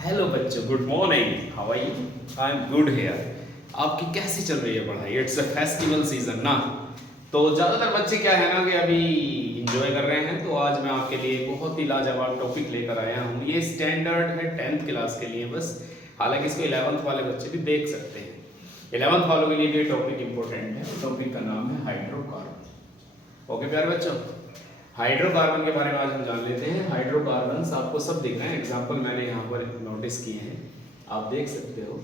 Hello बच्चों, good morning. How are you? I am good here. आपकी कैसी चल रही है पढ़ाई? इट्स अ फेस्टिवल सीजन ना, तो ज़्यादातर बच्चे क्या है ना कि अभी इंजॉय कर रहे हैं। तो आज मैं आपके लिए बहुत ही लाजवाब टॉपिक लेकर आया हूँ। ये स्टैंडर्ड है 10th क्लास के लिए बस, हालांकि इसको 11th वाले बच्चे भी देख सकते हैं। 11th वालों के लिए ये टॉपिक इंपॉर्टेंट है। टॉपिक का नाम है हाइड्रोकार्बन। ओके प्यारे बच्चों, हाइड्रोकार्बन के बारे में आज हम जान लेते हैं। हाइड्रोकार्बन आपको सब दिख रहे हैं, एग्जाम्पल मैंने यहाँ पर नोटिस किए हैं, आप देख सकते हो।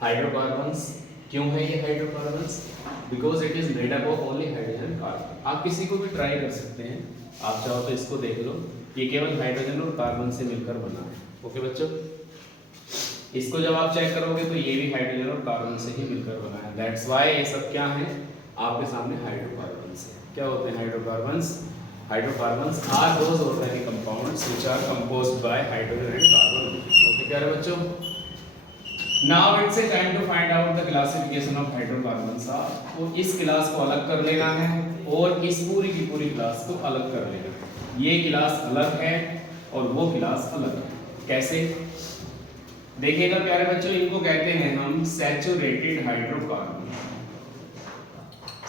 हाइड्रोकार्बन्स क्यों है ये hydrocarbons? Because it is made up of only hydrogen carbon. आप किसी को भी ट्राई कर सकते हैं, आप चाहो तो इसको देख लो, ये केवल हाइड्रोजन और कार्बन से मिलकर बना है। ओके बच्चों, इसको जब आप चेक करोगे तो ये भी हाइड्रोजन और कार्बन से ही मिलकर बना है। दैट्स व्हाई ये सब क्या है आपके सामने हाइड्रोकार्बन्स है। क्या होते हैं hydrocarbons? Hydrocarbons are those organic compounds which are composed by hydrogen and carbon. Okay प्यारे बच्चों, now it's a time to find out the classification of hydrocarbons। आपको इस क्लास को अलग कर लेना है और इस पूरी की पूरी क्लास को अलग कर लेना है। ये क्लास अलग है और वो क्लास अलग है। कैसे देखिएगा प्यारे बच्चों, इनको कहते हैं हम सैचुरेटेड हाइड्रोकार्बन।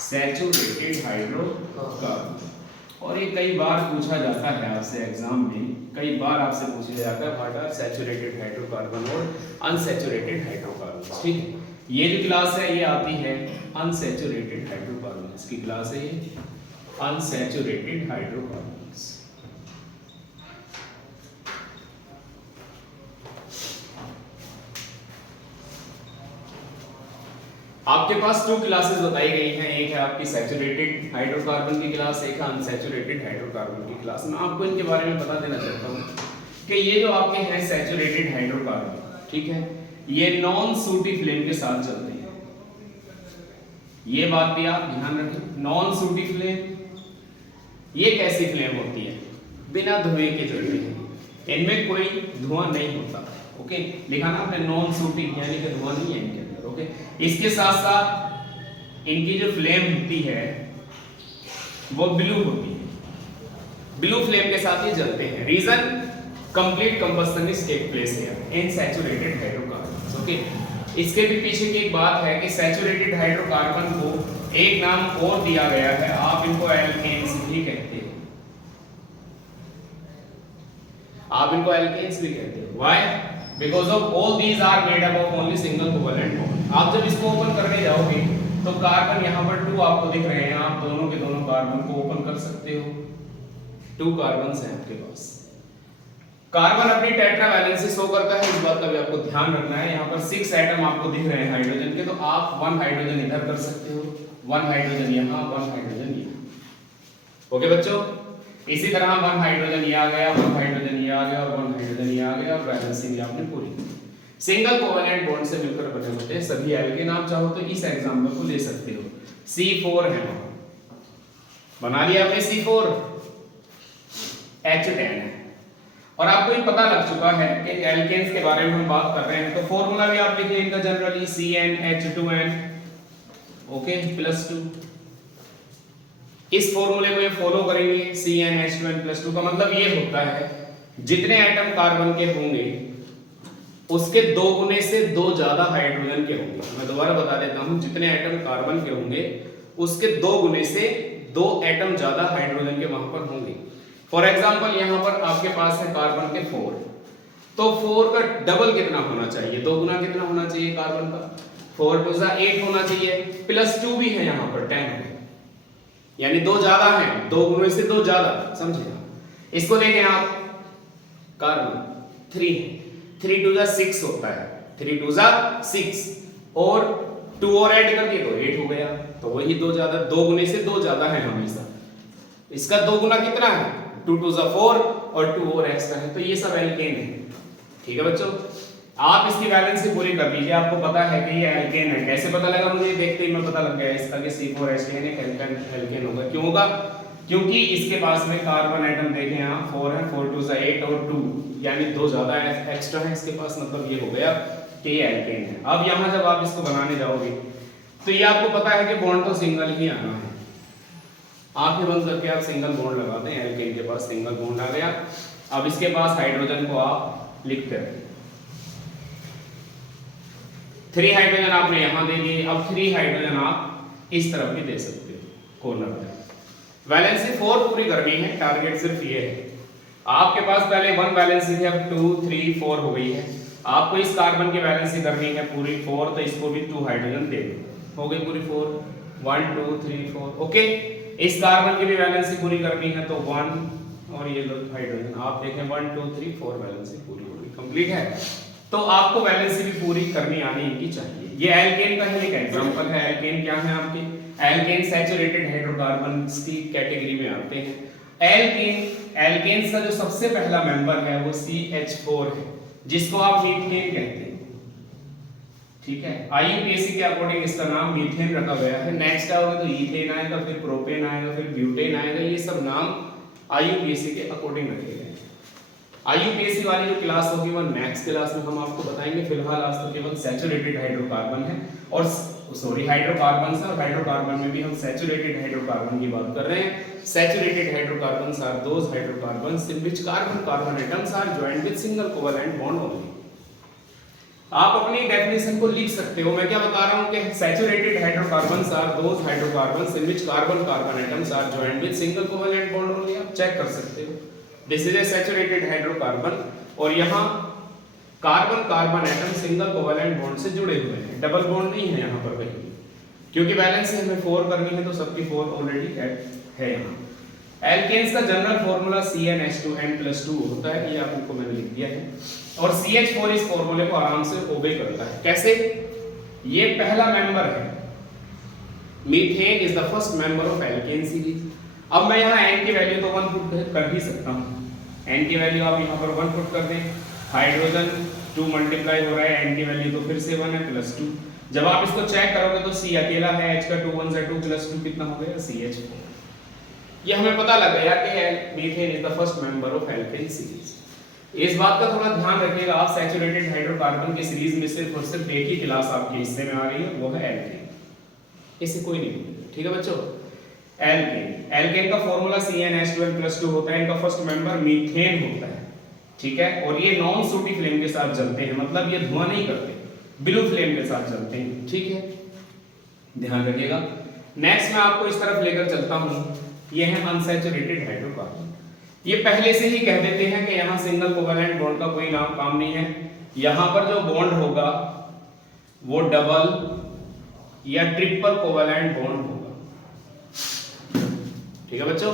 सैचुरेटेड हाइड्रोकार्बन, और ये कई बार पूछा जाता है आपसे एग्जाम में, कई बार आपसे पूछा जाता है व्हाट आर सैचुरेटेड हाइड्रोकार्बन और अनसैचुरेटेड हाइड्रोकार्बन। ठीक है, ये जो क्लास है ये आती है अनसैचुरेटेड हाइड्रोकार्बन की क्लास है ये, अनसैचुरेटेड हाइड्रोकार्बन। आपके पास टू क्लासेस बताई गई हैं, एक है आपकी सैचुरेटेड हाइड्रोकार्बन की क्लास, एक है अनसैचुरेटेड हाइड्रोकार्बन की क्लास। मैं आपको इनके बारे में बता देना चाहता हूँ कि ये जो आपके हैं सैचुरेटेड हाइड्रोकार्बन, ठीक है, ये नॉन सूटी फ्लेम के साथ चलते हैं। ये बात भी आप ध्यान रखें, नॉन सूटी फ्लेम ये कैसी फ्लेम होती है? बिना धुएं के जलती है, इनमें कोई धुआं नहीं होता। ओके, लिखा ना आपने नॉन सूटी, यानी कि धुआं नहीं है इनके अंदर। ओके, इसके साथ साथ इनकी जो फ्लेम होती है वो ब्लू होती है, ब्लू फ्लेम के साथ ये जलते हैं। Reason, complete combustion is take place here in saturated hydrocarbons. Okay, इसके भी पीछे की एक बात है कि सैचुरेटेड हाइड्रोकार्बन को एक नाम और दिया गया है, आप इनको एल्केन्स भी कहते हैं, आप इनको एल्केन्स भी कहते हैं। Why? Because of all these are made up of only single covalent bond. आप जब इसको ओपन करने जाओगे तो कार्बन यहाँ पर 2 आपको दिख रहे हैं, आप दोनों के दोनों कार्बन को ओपन कर सकते हो। 2 कार्बन्स हैं आपके पास। कार्बन अपनी टेट्रा वैलेंसी शो करता है, इस बात का भी आपको ध्यान रखना है। यहाँ पर 6 एटम आपको दिख रहे हैं हाइड्रोजन के, तो आप 1 हाइड्रोजन इधर कर सकते हो, 1 हाइड्रोजन यहाँ, 1 हाइड्रोजन यहाँ। ओके बच्चों, इसी तरह 1 हाइड्रोजन ये आ गया, 1 हाइड्रोजन ये आ गया और 1 हाइड्रोजन ये आ गया, और बैलेंसिंग भी आपने पूरी। सिंगल कोवेलेंट बॉन्ड से मिलकर बने होते हैं सभी एल्केन। आप चाहो तो इस एग्जांपल को ले सकते हो, C4 है, बना लिया आपने C4, H10 है। और आपको ये पता लग चुका है कि एल्केन्स के बारे में हम बात कर रहे हैं, तो फॉर्मूला भी आप लिखिए इनका जनरली CnH2n, ओके, +2। इस फॉर्मूले को ये फॉलो करेंगे, CnH2n+2 का मतलब ये होता है जितने एटम कार्बन के होंगे उसके 2 गुने से 2 ज्यादा हाइड्रोजन के होंगे। मैं दोबारा बता देता हूं, जितने एटम कार्बन के होंगे उसके 2 गुने से 2 एटम ज्यादा हाइड्रोजन के वहां पर होंगे। फॉर एग्जांपल यहां पर आपके पास है कार्बन के 4, तो 4 का डबल कितना होना चाहिए? 2 गुना कितना होना चाहिए कार्बन का? 4 × 8 होना चाहिए, +2 भी है यहां पर 10 है, यानी 2 ज्यादा है, 2 गुने से 2 ज्यादा, समझे? इसको देखें आप, कार्बन 3 × 6 होता है, 3 × 6 और 2 और ऐड कर दिए तो 8 हो गया, तो वही 2 ज्यादा, 2 गुने से 2 ज्यादा है हमेशा। इसका 2 गुना कितना है? 2 × 4 और 2 और एक्स्ट्रा है, तो ये सब एल्केन है। ठीक है बच्चों, आप इसकी वैलेंसी पूरी कर लीजिए, आपको पता है कि ये एल्केन है। कैसे पता लगा? मुझे देखते ही मैं पता लग गया इसका कि C4H10 एक एल्केन होगा। क्यों होगा? क्योंकि इसके पास में कार्बन एटम देखें आप, 4 है, 4 × 8 और 2, यानी 2 ज्यादा एक्स्ट्रा है इसके पास, मतलब ये हो गया कि ये एल्केन है। अब यहाँ जब आप इसको बनाने जाओगे तो ये आपको पता है कि बॉन्ड तो सिंगल ही आना है, आंखें बंद करके आप सिंगल बॉन्ड लगाते हैं, एल्केन के पास सिंगल बॉन्ड आ गया। अब इसके पास हाइड्रोजन को आप लिखते रहे, 3 हाइड्रोजन आपने यहां दे दिए, अब 3 हाइड्रोजन आप इस तरफ भी दे सकते हो कॉर्नर में। वैलेंसी 4 पूरी करनी है, टारगेट सिर्फ ये है। आपके पास पहले 1 वैलेंसी थी, अब 2 3 4 हो गई है। आपको इस कार्बन की वैलेंसी करनी है पूरी 4, तो इसको भी 2 हाइड्रोजन दे दो, हो गई पूरी 4, 1 2 3 4। ओके, इस कार्बन की भी वैलेंसी पूरी करनी है, तो 1 और ये लो हाइड्रोजन, आप देखें 1 2 3 4 वैलेंसी पूरी होगी, कंप्लीट है। तो आपको वैलेंसी भी पूरी करनी आनी इनकी चाहिए। ये एल्केन का ही एक एग्जांपल है। एल्केन क्या है आपके? एल्केन सैचुरेटेड हाइड्रोकार्बन्स की कैटेगरी में आते हैं। एल्केन्स का जो सबसे पहला मेंबर है वो CH4 है, जिसको आप मीथेन कहते हैं, ठीक है। IUPAC के अकॉर्डिंग इसका नाम मीथेन रखा गया है। नेक्स्ट आओगे तो ईथेन आएगा, फिर प्रोपेन आएगा, फिर ब्यूटेन आएगा। ये सब नाम IUPAC के अकॉर्डिंग रखे गए हैं। IUPAC वाली जो क्लास होगी वो नेक्स्ट क्लास में हम आपको बताएंगे। फिलहाल आज तो केवल सैचुरेटेड हाइड्रोकार्बन है और हाइड्रोकार्बन और हाइड्रोकार्बन में भी हम सैचुरेटेड हाइड्रोकार्बन की बात कर रहे हैं। Saturated hydrocarbons are those hydrocarbons in which carbon atoms are joined with single covalent bond only. आप अपनी डेफिनेशन को लिख सकते हो। मैं क्या बता रहा हूं कि saturated hydrocarbons are those hydrocarbons in which carbon atoms are joined with single covalent bond only. आप चेक कर सकते हो, this is a saturated hydrocarbon और यहां carbon atom single covalent bond से जुड़े हुए हैं, डबल बॉन्ड नहीं है यहां पर कहीं, क्योंकि वैलेंसी हमें 4 करनी है तो सबकी 4 ऑलरेडी है यहां। एल्केन्स का जनरल फार्मूला CnH2n+2 होता है, ये आपको मैंने लिख दिया है। और CH4 इस फार्मूले को आराम से ओबे करता है। कैसे? ये पहला मेंबर है, methane is the first member of alkene series. अब मैं यहां n की वैल्यू तो 1 पुट कर ही सकता हूं। n की वैल्यू आप यहां पर 1 पुट कर दें, हाइड्रोजन 2 मल्टीप्लाई हो रहा है, n की वैल्यू तो फिर से 1 है +2। जब आप इसको चेक करोगे तो C अकेला है, H का 2 1 से 2 +2 कितना हो गया? CH4। ये हमें पता लग गया कि methane is the first member of alkene series. इस बात का थोड़ा ध्यान रखिएगा, आप सैचुरेटेड हाइड्रोकार्बन की सीरीज में सिर्फ और सिर्फ एक ही क्लास आपके हिस्से में आ रही है, वो है एल्केन, इससे कोई नहीं। ठीक है बच्चों, एल्केन का फार्मूला CnH2n+2 होता है, इनका फर्स्ट मेंबर मीथेन होता है, ठीक है। और ये नॉन सूटी फ्लेम के साथ जलते हैं, मतलब ये धुआं नहीं करते, ब्लू फ्लेम के साथ जलते हैं, ठीक है, ध्यान रखिएगा। नेक्स्ट मैं आपको इस तरफ लेकर चलता हूं, ये है अनसैचुरेटेड हाइड्रोकार्बन। ये पहले से ही कह देते हैं कि यहां सिंगल कोवेलेंट बॉन्ड का कोई नाम काम नहीं है। यहां पर जो बॉन्ड होगा वो डबल या ट्रिपल कोवेलेंट बॉन्ड होगा, ठीक है बच्चों।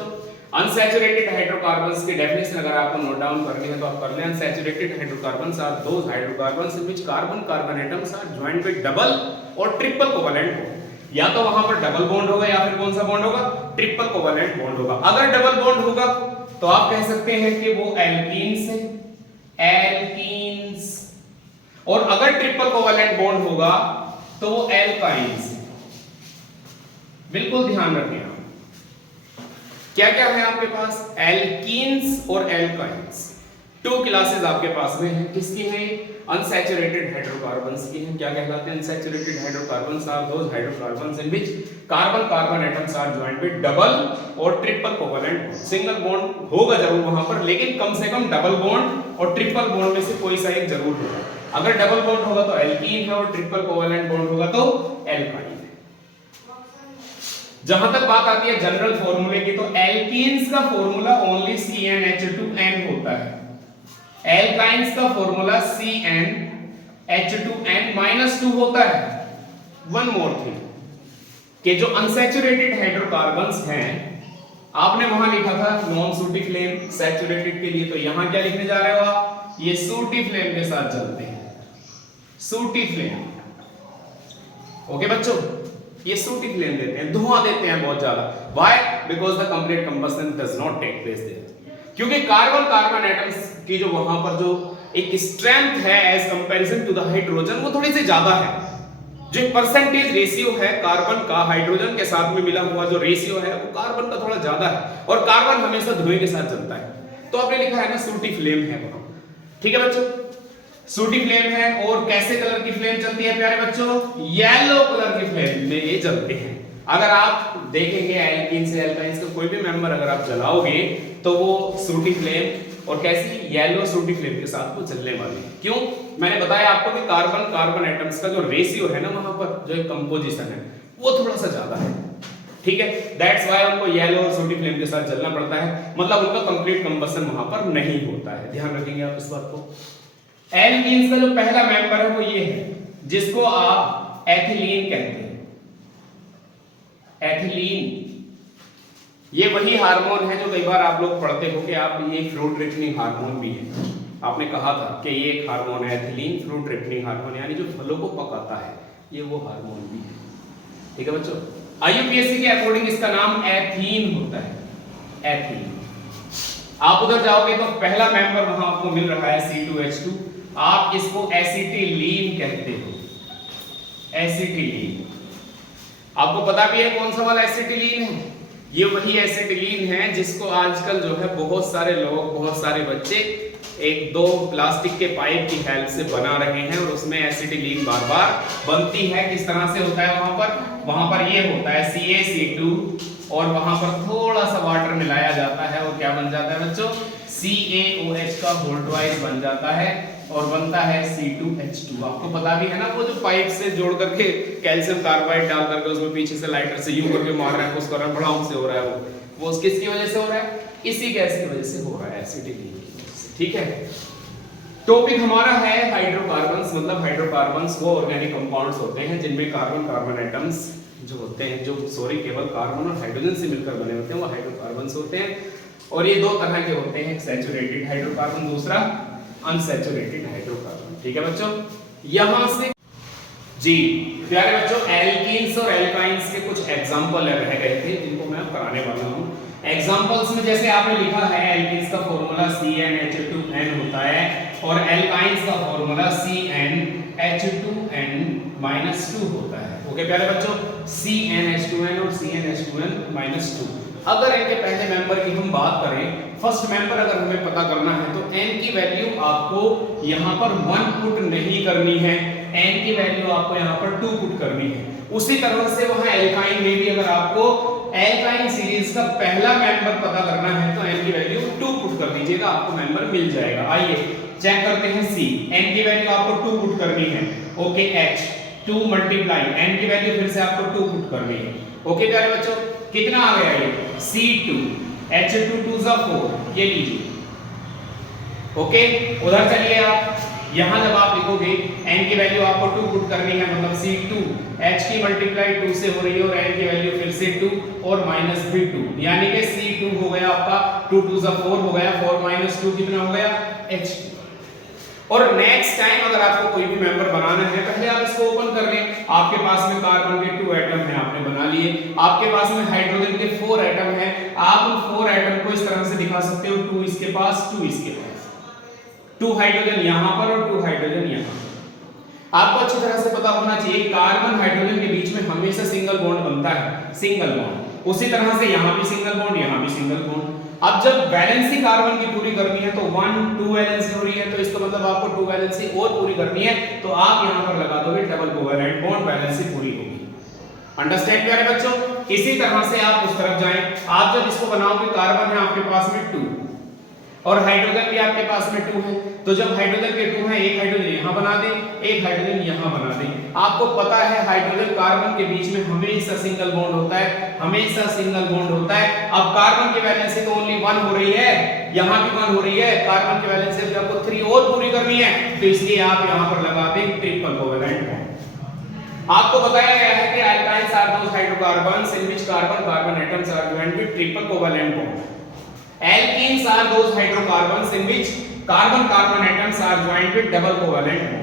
अनसैचुरेटेड हाइड्रोकार्बन्स की डेफिनेशन अगर आपको नोट डाउन करनी है तो आप कर लें। Unsaturated hydrocarbons are those hydrocarbons in which carbon atoms are joined with double और ट्रिपल कोवेलेंट बॉन्ड। या तो वहां पर डबल बॉन्ड होगा या फिर कौन सा बॉन्ड होगा? ट्रिपल कोवेलेंट बॉन्ड होगा। अगर डबल बॉन्ड होगा तो आप कह सकते हैं कि वो एल्कीन्स है, एल्कीन्स। और अगर ट्रिपल कोवेलेंट बॉन्ड होगा तो वो एल्काइन्स। बिल्कुल ध्यान रखें आप, क्या क्या है आपके पास? एल्कीन्स और एल्काइन्स, 2 क्लासेस आपके पास में है। किसकी है? अनसैचुरेटेड हाइड्रोकार्बन्स की है। क्या कहलाते हैं? Unsaturated hydrocarbons are those hydrocarbons in which carbon atoms are joined with double और ट्रिपल कोवेलेंट। सिंगल बॉन्ड होगा जरूर वहां पर, लेकिन कम से कम डबल बॉन्ड और ट्रिपल बॉन्ड में से कोई सा एक जरूर होगा। अगर डबल बॉन्ड होगा तो एल्कीन है और ट्रिपल कोवेलेंट बॉन्ड होगा तो एल्काइन है। जहां तक बात आती है जनरल फॉर्मूले की, तो एल्कीन्स का फॉर्मूला ओनली CnH2n होता है, एल्काइन्स का फॉर्मूला CnH2n-2 होता है। वन मोर थिंग कि जो अनसैचुरेटेड हाइड्रोकार्बन्स हैं, आपने वहां लिखा था नॉन सूटी फ्लेम, सैचुरेटेड के लिए, तो यहां क्या लिखने जा रहे हो आप? ये सूटी फ्लेम के साथ चलते हैं, सूटी फ्लेम। ओके बच्चों, ये सूटी फ्लेम देते हैं, धुआं देते हैं बहुत ज्यादा। Why? Because the complete combustion does not take place there, क्योंकि कार्बन एटम्स की जो वहां पर जो एक स्ट्रेंथ है as comparison to the hydrogen, वो थोड़ी सी ज्यादा है। जो परसेंटेज रेशियो है कार्बन का हाइड्रोजन के साथ में मिला हुआ जो रेशियो है वो कार्बन का थोड़ा ज्यादा है, और कार्बन हमेशा धुएं के साथ चलता है। तो आपने लिखा है ना सूटी फ्लेम है वहां, ठीक है बच्चों, सूटी फ्लेम है। और कैसे कलर की फ्लेम चलती है प्यारे बच्चों? येलो कलर की फ्लेम में ये जलते हैं। अगर आप देखेंगे एल्कीन से एल्काइंस का कोई भी मेंबर अगर आप जलाओगे तो वो सूटी फ्लेम और कैसी, येलो सोडी फ्लेम के साथ वो चलने वाली है। क्यों? मैंने बताया आपको कि कार्बन कार्बन एटम्स का जो रेशियो है ना वहां पर, जो एक कंपोजिशन है वो थोड़ा सा ज्यादा है, ठीक है। दैट्स व्हाई उनको येलो और सोडी फ्लेम के साथ जलना पड़ता है, मतलब उनका कंप्लीट कंबशन वहां पर नहीं होता है। ध्यान रखेंगे आप इस बात को। एल्कीन्स का जो पहला मेंबर है वो ये है, जिसको आप एथिलीन कहते हैं। एथिलीन ये वही हार्मोन है जो कई बार आप लोग पढ़ते हो कि आप ये फ्रूट रिपनिंग हार्मोन भी है। आपने कहा था कि ये एक हार्मोन है एथिलीन, फ्रूट रिपनिंग हार्मोन, यानी जो फलों को पकाता है, ये वो हार्मोन भी है, ठीक है बच्चों। आईयूपीएससी के अकॉर्डिंग इसका नाम एथीन होता है, एथीन। आप उधर जाओगे तो पहला मेंबर वहां आपको मिल रहा है C2H2, आप इसको एसिटिलीन कहते हो, एसिटिलीन। आपको पता भी है कौन सा वाला एसिटिलीन है? ये वही एसिटिलीन है जिसको आजकल जो है बहुत सारे लोग, बहुत सारे बच्चे एक दो प्लास्टिक के पाइप की हेल्प से बना रहे हैं और उसमें एसिटिलीन बार बार बनती है। किस तरह से होता है? वहां पर ये होता है CaC2 और वहां पर थोड़ा सा वाटर मिलाया जाता है और क्या बन जाता है बच्चों? CaOH का होल ट्वाइस बन जाता है और बनता है C2H2। आपको पता भी है ना, वो जो पाइप से जोड़ करके कैल्शियम कार्बाइड डाल करके उसमें पीछे से लाइटर से यूं करके मार रहा है, उसका रबड़ाउन से हो रहा है, वो किसकी वजह से हो रहा है? इसी गैस की वजह से हो रहा है, एसिटिलीन की वजह से, ठीक है। टॉपिक हमारा है हाइड्रोकार्बन्स, मतलब हाइड्रोकार्बन्स वो ऑर्गेनिक कंपाउंड्स होते हैं जिनमें कार्बन कार्बन एटम्स जो होते हैं, जो केवल कार्बन और हाइड्रोजन से मिलकर बने होते हैं, वो हाइड्रोकार्बन्स होते हैं। और ये दो तरह के होते हैं, एक सैचुरेटेड हाइड्रोकार्बन, दूसरा अनसैचुरेटेड हाइड्रोकार्बन, ठीक है बच्चों। यहां से जी प्यारे बच्चों, एल्कीन्स और एल्काइंस के कुछ एग्जांपल रह गए थे जिनको मैं कराने वाला हूं। एग्जांपल्स में जैसे आपने लिखा है, एल्कीन्स का फॉर्मूला CnH2n होता है और एल्काइंस का फॉर्मूला CnH2n-2 होता है। ओके प्यारे बच्चों, CnH2n और CnH2n-2। अगर इनके पहले मेंबर की हम बात करें, फर्स्ट मेंबर अगर हमें पता करना है तो n की वैल्यू आपको यहां पर 1 पुट नहीं करनी है, n की वैल्यू आपको यहां पर 2 पुट करनी है। उसी तरह से वहां एल्काइन में भी अगर आपको एल्काइन सीरीज का पहला मेंबर पता करना है तो n की वैल्यू 2 पुट कर दीजिएगा, आपको मेंबर मिल जाएगा। आइए चेक करते हैं C, n की वैल्यू आपको 2 पुट करनी है। ओके, H 2 मल्टीप्लाई n की वैल्यू फिर से आपको 2 पुट करनी है। ओके प्यारे बच्चों, कितना आ गया ये? C2 H2 2 4, ये लीजिए। ओके, उधर चलिए आप, यहां जब आप लिखोगे n की वैल्यू आपको 2 पुट करनी है, मतलब C2 H की मल्टीप्लाई 2 से हो रही है और n की वैल्यू फिर से 2 और माइनस भी 2, यानी कि C2 हो गया आपका 2 2 4 हो गया, 4 - 2 कितना हो गया? H2। और नेक्स्ट टाइम अगर आपको कोई भी मेंबर बनाना है, पहले आप इसको ओपन कर लें। आपके पास में कार्बन के 2 एटम हैं, आपने बना लिए। आपके पास में हाइड्रोजन के 4 एटम हैं, आप उन 4 एटम को इस तरह से दिखा सकते हो, 2 इसके पास, 2 इसके पास, 2 हाइड्रोजन यहां पर और 2 हाइड्रोजन यहां। आपको अच्छी तरह से पता होना चाहिए कार्बन हाइड्रोजन के बीच में हमेशा सिंगल बॉन्ड बनता है, सिंगल बॉन्ड। उसी तरह से यहां भी सिंगल बॉन्ड, यहां भी सिंगल बॉन्ड। अब जब वैलेंसी कार्बन की पूरी करनी है तो 1 2 वैलेंसी हो रही है, तो इसका मतलब आपको 2 वैलेंसी और पूरी करनी है, तो आप यहां पर लगा दोगे डबल कोवैलेंट बॉन्ड, वैलेंसी पूरी होगी। अंडरस्टैंड प्यारे बच्चों? इसी तरह से आप उस तरफ जाएं, आप जब इसको बनाओगे, कार्बन है आपके पास में 2 और हाइड्रोजन भी आपके पास में 2 है, तो जब हाइड्रोजन के 2 है, एक हाइड्रोजन यहां बना दें, एक हाइड्रोजन यहां बना दें। आपको पता है हाइड्रोजन कार्बन के बीच में हमेशा सिंगल बॉन्ड होता है, हमेशा सिंगल बॉन्ड होता है। अब कार्बन की वैलेंसी तो ओनली 1 हो रही है, यहां भी 1 हो रही है, कार्बन की वैलेंसी अभी आपको 3 और पूरी करनी है, तो इसलिए आप यहां पर लगा दें ट्रिपल कोवैलेंट बॉन्ड। आपको बताया गया है कि alkynes are those hydrocarbons in which carbon carbon atoms are joined with triple covalent bond. Alkenes are those hydrocarbons in which carbon carbon atoms are joined with double covalent bond.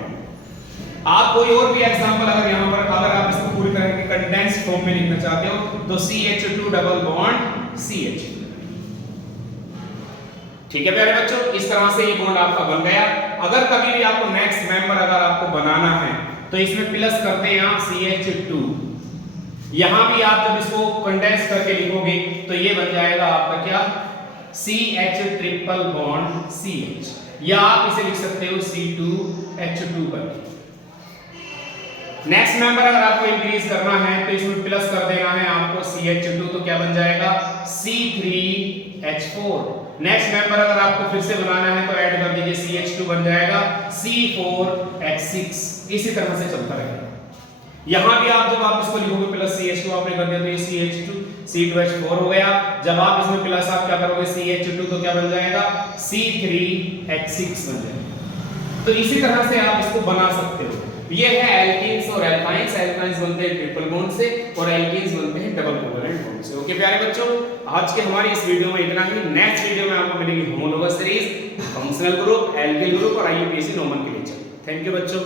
आप कोई और भी example अगर यहां पर, अगर आप इसको पूरी तरह के कंडेंस्ड फॉर्म में लिखना चाहते हो तो CH2 डबल बॉन्ड CH। ठीक है प्यारे बच्चों, इस तरह से ये बॉन्ड आपका बन गया। अगर कभी भी आपको नेक्स्ट मेंबर अगर आपको बनाना है तो इसमें प्लस करते हैं आप CH2, यहां भी आप जब इसको कंडेंस करके लिखोगे तो ये बन जाएगा आपका क्या? CH ट्रिपल बॉन्ड CH, या आप इसे लिख सकते हो C2H2 करके। नेक्स्ट मेंबर अगर आपको इंक्रीज करना है तो इसमें प्लस कर देना है आपको CH2, तो क्या बन जाएगा? C3 CH4। नेक्स्ट मेंबर अगर आपको फिर से बनाना है तो ऐड कर दीजिए CH2 बन जाएगा C4H6। इसी तरह से चलता रहेगा। यहां भी आप जब आप इसको लिखोगे प्लस CH2 आपने कर दिया तो ये CH2 C2H4 हो गया। जब आप इसमें प्लस आप क्या करोगे CH2 तो क्या बन जाएगा C3H6 बन जाएगा। तो इसी तरह से आप इसको बना सकते हो। ये है एल्कीन्स और एल्काइंस। एल्काइंस बनते हैं ट्रिपल बॉन्ड से और एल्कीन्स बनते हैं डबल कोवलेंट बॉन्ड से। ओके प्यारे बच्चों, आज के हमारी इस वीडियो में इतना ही। नेक्स्ट वीडियो में आपको मिलेगी homologous series, functional group, alkyl group और IUPAC नॉमेनक्लेचर। थैंक यू बच्चों।